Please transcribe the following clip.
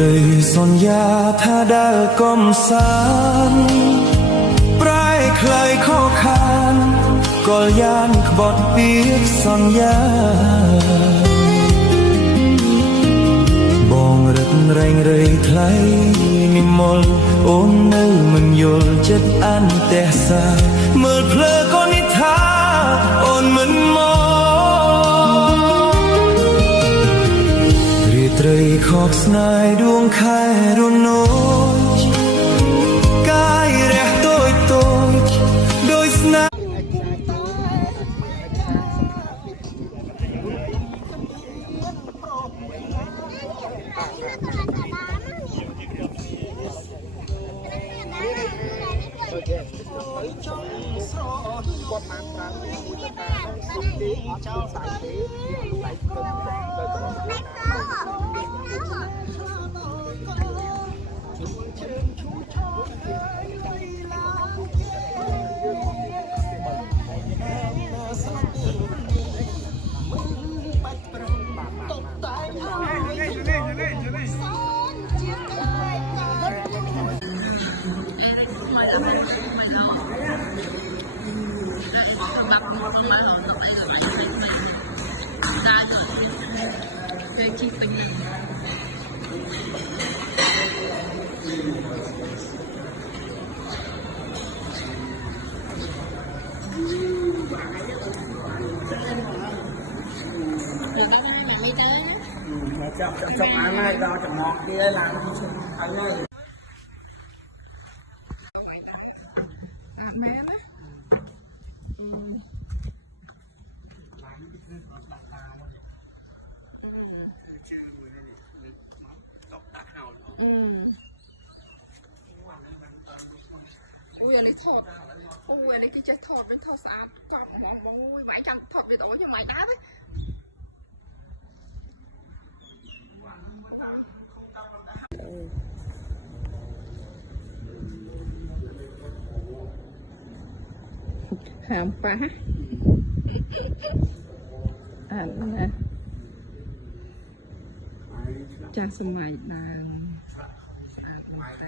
ត្រីសន្យាថាដែលកំសាន្តប្រែខ្លីខកខានក៏យ៉ានក្បត់ពីសន្យាបងរឹករែងរៃថ្លៃនិមលអូននៅមិនយល់ចិត្តអន្តេសាមើលភ្លើក៏និថាអូនមិនមករាត្រីខកស្នេហ៍ដួងខែរនោចកាយរះតូចតូចដោយស្នេហ៍គាត់បានប្រើមួយតកាសុខទីអត់ចោលសាយទេស្បែកទៅជីពេញហ្នឹងចាប់អានហើយដល់ចំងគេឡើងឈឹងហើយអាមែនណាชื่อมือนี่ตบตาเห่าอุ้ยอะไรถอดอุ้ยอะไรที่จะถอดเป็นถอดสะอาดกล่องมองอุ้ยไหวจังถอดไปต่อยังไงตาเลยหามปะอ่านนะจากสมัยนางสะอาดลงไป